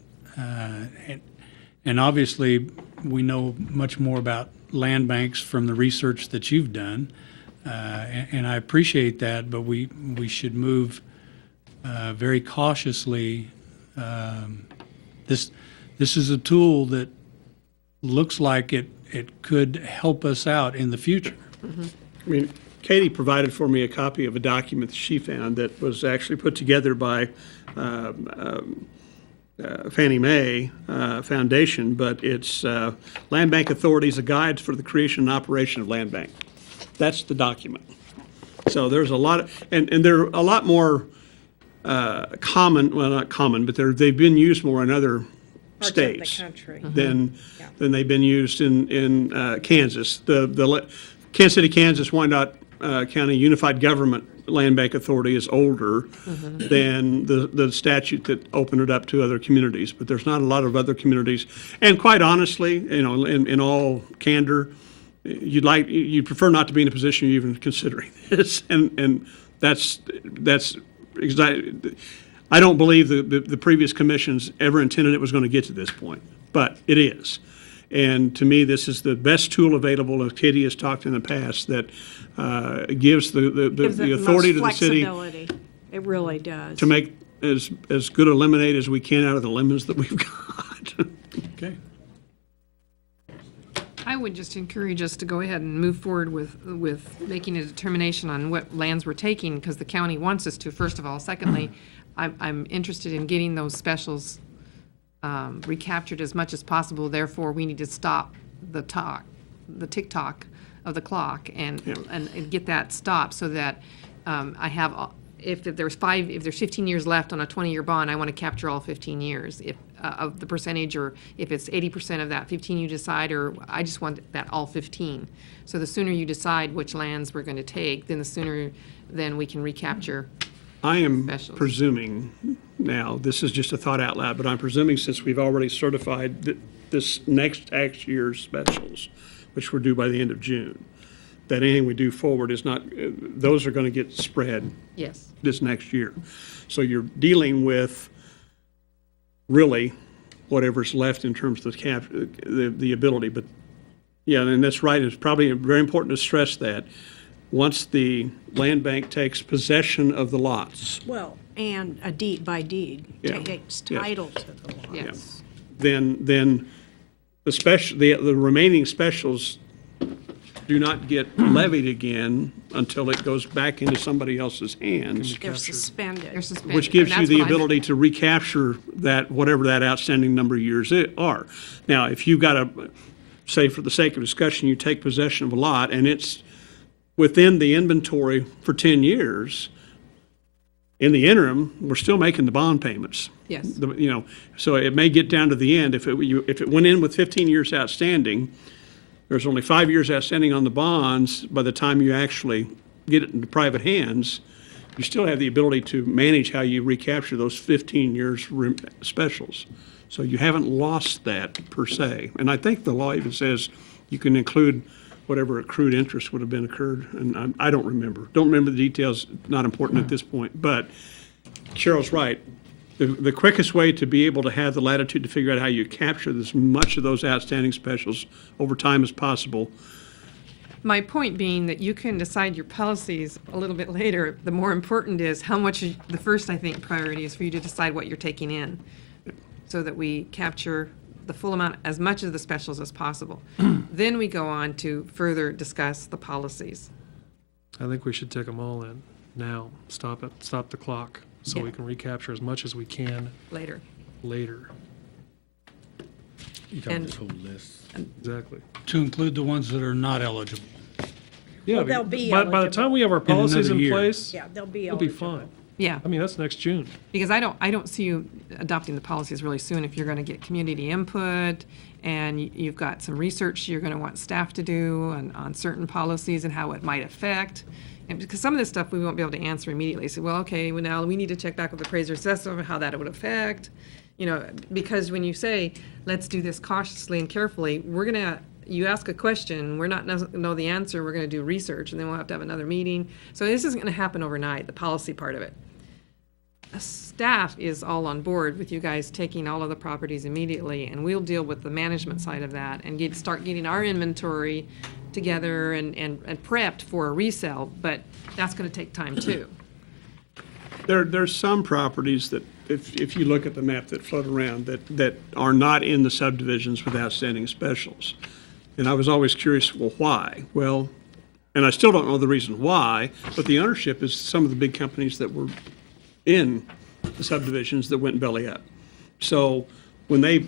And obviously, we know much more about land banks from the research that you've done. And I appreciate that, but we should move very cautiously. This is a tool that looks like it could help us out in the future. I mean, Katie provided for me a copy of a document that she found that was actually put together by Fannie Mae Foundation, but it's Land Bank Authorities, a guide for the creation and operation of land bank. That's the document. So there's a lot, and they're a lot more common, well, not common, but they've been used more in other states country. than they've been used in Kansas. The Kansas City, Kansas, Wyandotte County Unified Government Land Bank Authority is older than the statute that opened it up to other communities, but there's not a lot of other communities. And quite honestly, you know, in all candor, you'd prefer not to be in a position you're even considering this, and that's exactly. I don't believe the previous commissions ever intended it was going to get to this point, but it is. And to me, this is the best tool available, as Katie has talked in the past, that gives the authority to the city It really does. to make as good a lemonade as we can out of the lemons that we've got. Okay. I would just encourage us to go ahead and move forward with making a determination on what lands we're taking, because the county wants us to, first of all. Secondly, I'm interested in getting those specials recaptured as much as possible. Therefore, we need to stop the tick-tock of the clock and get that stopped so that I have, if there's 15 years left on a 20-year bond, I want to capture all 15 years of the percentage, or if it's 80% of that 15 you decide, or I just want that all 15. So the sooner you decide which lands we're going to take, then the sooner then we can recapture. I am Specials. presuming now, this is just a thought out loud, but I'm presuming since we've already certified this next tax year's specials, which we're due by the end of June, that anything we do forward is not, those are going to get spread Yes. this next year. So you're dealing with really whatever's left in terms of the ability. But yeah, and that's right. It's probably very important to stress that once the land bank takes possession of the lots, Well, and a deed by deed Yeah. takes Yeah. title to the lot. Yes. then the remaining specials do not get levied again until it goes back into somebody else's hands, They're suspended. They're suspended. which gives And you that's the what I meant. ability to recapture that, whatever that outstanding number of years are. Now, if you've got a, say for the sake of discussion, you take possession of a lot and it's within the inventory for 10 years, in the interim, we're still making the bond payments. Yes. You know, so it may get down to the end, if it went in with 15 years outstanding, there's only 5 years outstanding on the bonds. By the time you actually get it into private hands, you still have the ability to manage how you recapture those 15 years specials. So you haven't lost that per se. And I think the law even says you can include whatever accrued interest would have been occurred. And I don't remember. Don't remember the details, not important at this point. But Cheryl's right. The quickest way to be able to have the latitude to figure out how you capture as much of those outstanding specials over time as possible. My point being that you can decide your policies a little bit later. The more important is how much, the first, I think, priority is for you to decide what you're taking in so that we capture the full amount, as much of the specials as possible. Then we go on to further discuss the policies. I think we should take them all in now. Stop it. Stop the clock so Yeah. we can recapture as much as we can Later. later. You got And- this whole list. Exactly. To include the ones that are not eligible. Yeah. Well, they'll be by the eligible. time we have our policies another in year. place, Yeah, they'll be we'll be eligible. fine. Yeah, I mean, that's next June. because I don't see you adopting the policies really soon if you're going to get community input and you've got some research you're going to want staff to do on certain policies and how it might affect. And because some of this stuff we won't be able to answer immediately. So, well, okay, well, now we need to check back with the appraiser assessor how that would affect. You know, because when you say, let's do this cautiously and carefully, you ask a question, we're not know the answer, we're going to do research, and then we'll have to have another meeting. So this isn't going to happen overnight, the policy part of it. Staff is all on board with you guys taking all of the properties immediately, and we'll deal with the management side of that and start getting our inventory together and prepped for a resale, but that's going to take time too. There's some properties that, if you look at the map that float around, that are not in the subdivisions with outstanding specials. And I was always curious, well, why? Well, and I still don't know the reason why, but the ownership is some of the big companies that were in the subdivisions that went belly up. So when they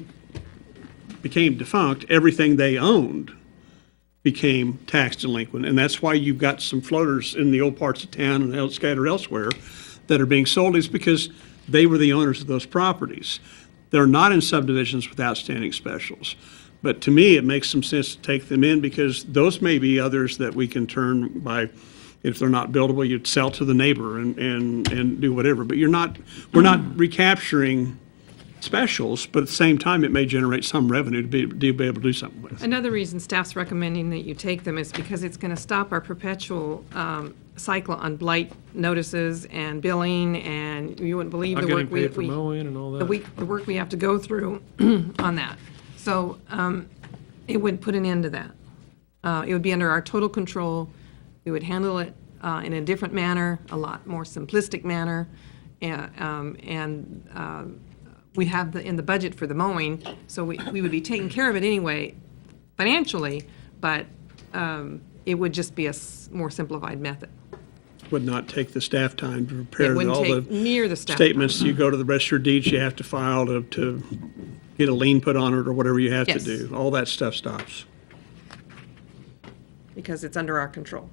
became defunct, everything they owned became tax delinquent. And that's why you've got some floaters in the old parts of town and scattered elsewhere that are being sold, is because they were the owners of those properties. They're not in subdivisions with outstanding specials. But to me, it makes some sense to take them in, because those may be others that we can turn by, if they're not buildable, you'd sell to the neighbor and do whatever. But we're not recapturing specials, but at the same time, it may generate some revenue to be able to do something with. Another reason staff's recommending that you take them is because it's going to stop our perpetual cycle on blight notices and billing, and you wouldn't believe Not the getting work we, paid for mowing and all that. the work we have to go through on that. So it would put an end to that. It would be under our total control. We would handle it in a different manner, a lot more simplistic manner, and we have in the budget for the mowing, so we would be taking care of it anyway financially, but it would just be a more simplified method. Would not take the staff time to It prepare wouldn't all take the near the staff time. statements. You go to the register of deeds, you have to file to get a lien put on it or whatever you have to Yes. do. All that stuff stops. Because it's under our control.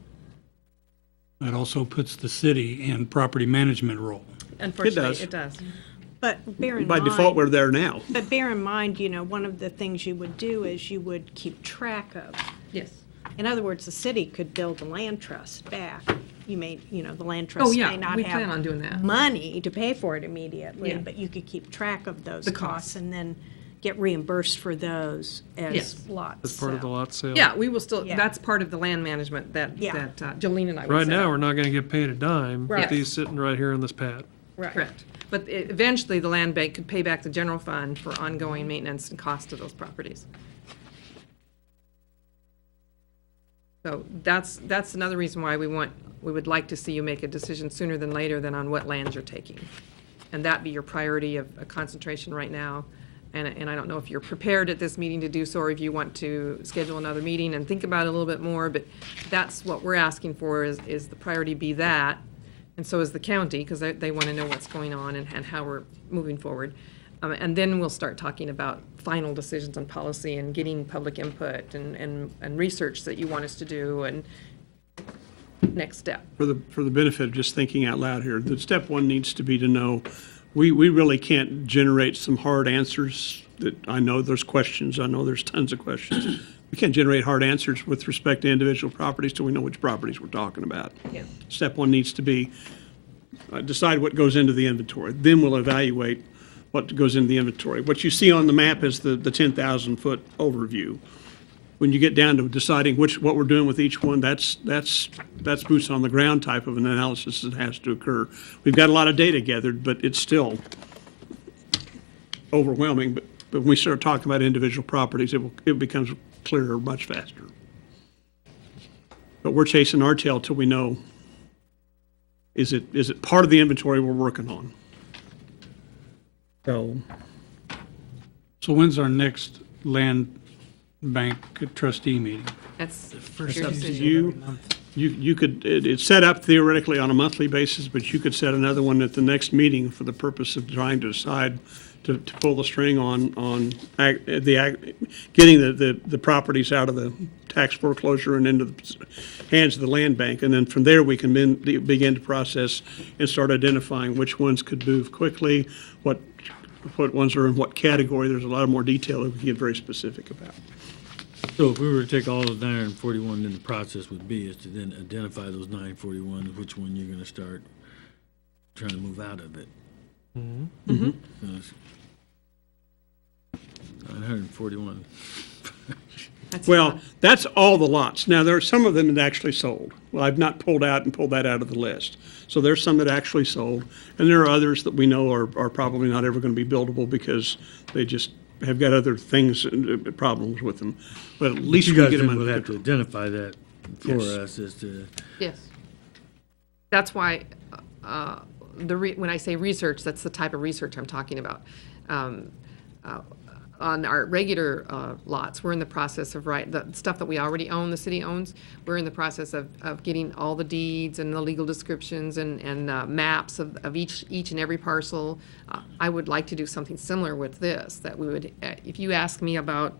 That also puts the city in property management role. Unfortunately, does. it does. But bear in By mind. default, we're there now. But bear in mind, one of the things you would do is you would keep track of. Yes. In other words, the city could build a land trust back. The land Oh, trust yeah, may not we plan on have doing that. money to pay for it immediately, Yeah. but you could keep track of those The costs costs. and then get reimbursed for those as Yes. lots. As part of the sell. lot sale. Yeah, we will still, Yeah. that's part of the land management that Yeah. Jolene and I would Right set now, up. we're not gonna get paid a dime Right. with these sitting right here on this pad. Right. Correct. But eventually, the land bank could pay back the general fund for ongoing maintenance and cost of those properties. So that's another reason why we would like to see you make a decision sooner than later than on what lands you're taking. And that be your priority of concentration right now. And I don't know if you're prepared at this meeting to do so, or if you want to schedule another meeting and think about it a little bit more, but that's what we're asking for, is the priority be that. And so is the county, because they want to know what's going on and how we're moving forward. And then we'll start talking about final decisions on policy and getting public input and research that you want us to do, and next step. For the benefit of just thinking out loud here, the step one needs to be to know, we really can't generate some hard answers. That I know there's questions, I know there's tons of questions. We can't generate hard answers with respect to individual properties till we know which properties we're talking about. Yeah. Step one needs to be, decide what goes into the inventory. Then we'll evaluate what goes into the inventory. What you see on the map is the 10,000-foot overview. When you get down to deciding what we're doing with each one, that's boots on the ground type of an analysis that has to occur. We've got a lot of data gathered, but it's still overwhelming. But when we start talking about individual properties, it becomes clearer much faster. But we're chasing our tail till we know, is it part of the inventory we're working on? So when's our next land bank trustee meeting? That's First your up, decision. You could, it's set up theoretically on a monthly basis, but you could set another one at the next meeting for the purpose of trying to decide to pull the string on getting the properties out of the tax foreclosure and into the hands of the land bank. And then from there, we can then begin to process and start identifying which ones could move quickly, what ones are in what category. There's a lot more detail that we can get very specific about. So if we were to take all those 941, then the process would be is to then identify those 941, which one you're going to start trying to move out of it. Mm-hmm. 941. Well, that's all the lots. Now, there are some of them that actually sold. Well, I've not pulled that out of the list. So there's some that actually sold, and there are others that we know are probably not ever going to be buildable because they just have got other things, problems with them. But at least You we guys get them then under will have to control. identify that for Yes. us as to, Yes. That's why, when I say research, that's the type of research I'm talking about. on our regular lots, we're in the process of, the stuff that we already own, the city owns, we're in the process of getting all the deeds and the legal descriptions and maps of each and every parcel. I would like to do something similar with this, that we would, if you ask me about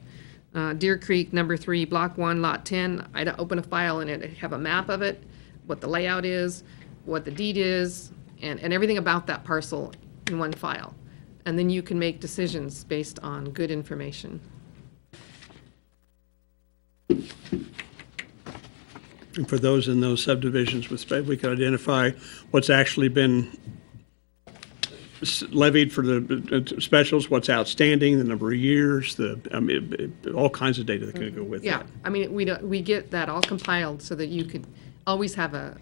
Deer Creek, number 3, block 1, lot 10, I'd open a file and it'd have a map of it, what the layout is, what the deed is, and everything about that parcel in one file. And then you can make decisions based on good information. And for those in those subdivisions, we could identify what's actually been levied for the specials, what's outstanding, the number of years, all kinds of data that could go with Yeah, that. I mean, we get that all compiled so that you could always have a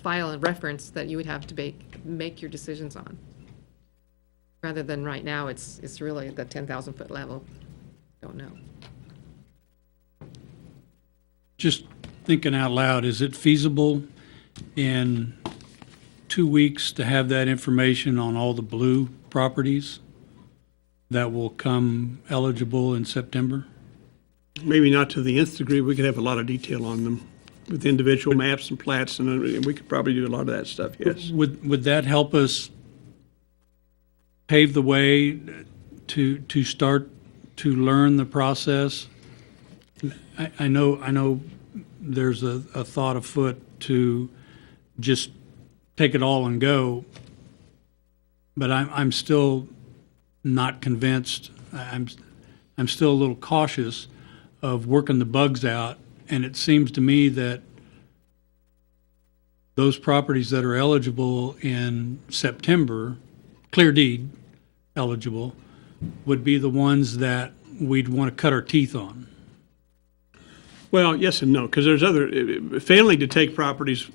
file and reference that you would have to make your decisions on. Rather than right now, it's really the 10,000-foot level. Don't know. Just thinking out loud, is it feasible in 2 weeks to have that information on all the blue properties that will come eligible in September? Maybe not to the nth degree, we could have a lot of detail on them with individual maps and plats, and we could probably do a lot of that stuff, yes. Would that help us pave the way to start to learn the process? I know there's a thought afoot to just take it all and go, but I'm still not convinced. I'm still a little cautious of working the bugs out, and it seems to me that those properties that are eligible in September, clear deed eligible, would be the ones that we'd want to cut our teeth on. Well, yes and no, because there's failing to take properties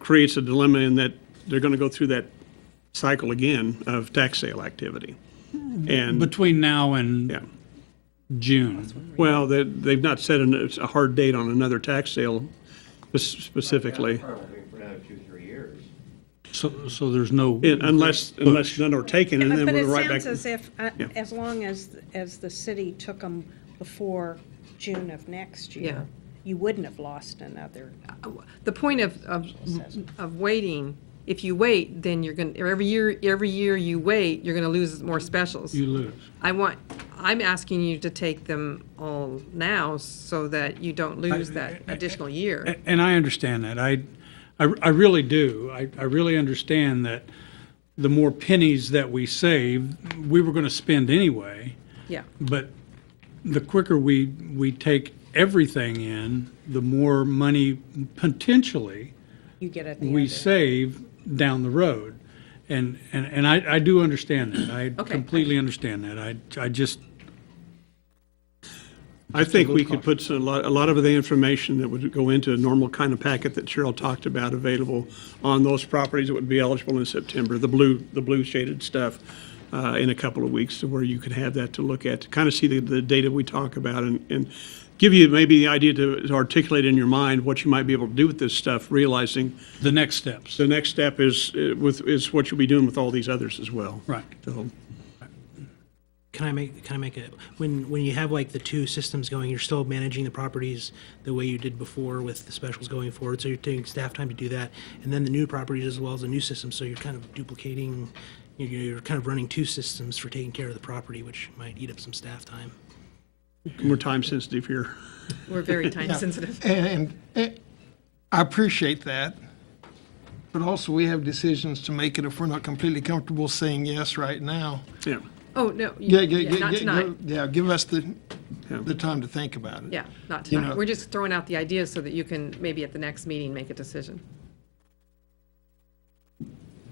creates a dilemma in that they're going to go through that cycle again of tax sale activity. And, Between now and yeah, June. well, they've not set a hard date on another tax sale specifically, Probably for another 2-3 years. So there's no. unless none are taken, and then But we're it right back. sounds as if, Yeah. as long as the city took them before June of next Yeah. year, you wouldn't have lost another. The point of waiting, if you wait, then you're going to, every year you wait, you're going to lose more specials. You lose. I'm asking you to take them all now so that you don't lose that additional year. And I understand that. I really do. I really understand that the more pennies that we save, we were going to spend anyway. Yeah. But the quicker we take everything in, the more money potentially You get at the end. we save down the road. And I do understand that. I Okay. completely understand that. I think we could put a lot of the information that would go into a normal kind of packet that Cheryl talked about available on those properties that would be eligible in September, the blue shaded stuff, in a couple of weeks, to where you could have that to look at, to kind of see the data we talk about, and give you maybe the idea to articulate in your mind what you might be able to do with this stuff, realizing The next steps. the next step is what you'll be doing with all these others as well. Right. So, Can I make it, when you have like the two systems going, you're still managing the properties the way you did before with the specials going forward, so you're taking staff time to do that, and then the new properties as well as the new system, so you're kind of duplicating, you're kind of running two systems for taking care of the property, which might eat up some staff time. we're time sensitive here. We're very time sensitive. And I appreciate that, but also we have decisions to make it if we're not completely comfortable saying yes right now. Yeah. Oh, no, not tonight. Yeah, give us the Yeah. time to think about it. Yeah, not You tonight. know- We're just throwing out the ideas so that you can maybe at the next meeting make a decision.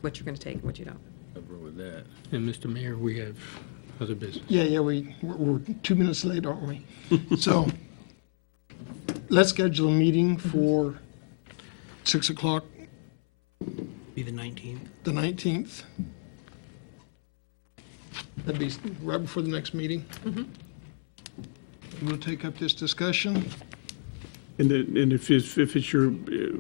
What you're going to take and what you don't. Over with that. And Mr. Mayor, we have other business. Yeah, we're 2 minutes late, aren't we? So, let's schedule a meeting for 6 o'clock, Be the 19th. the 19th. That'd be right before the next meeting. We'll take up this discussion. And if it's your,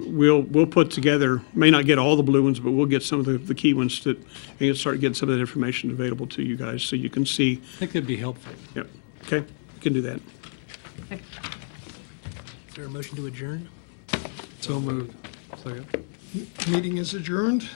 we'll put together, may not get all the blue ones, but we'll get some of the key ones and start getting some of that information available to you guys so you can see. I think that'd be helpful. Yep. Okay, we can do that. Is there a motion to adjourn? So moved. Second. Meeting is adjourned.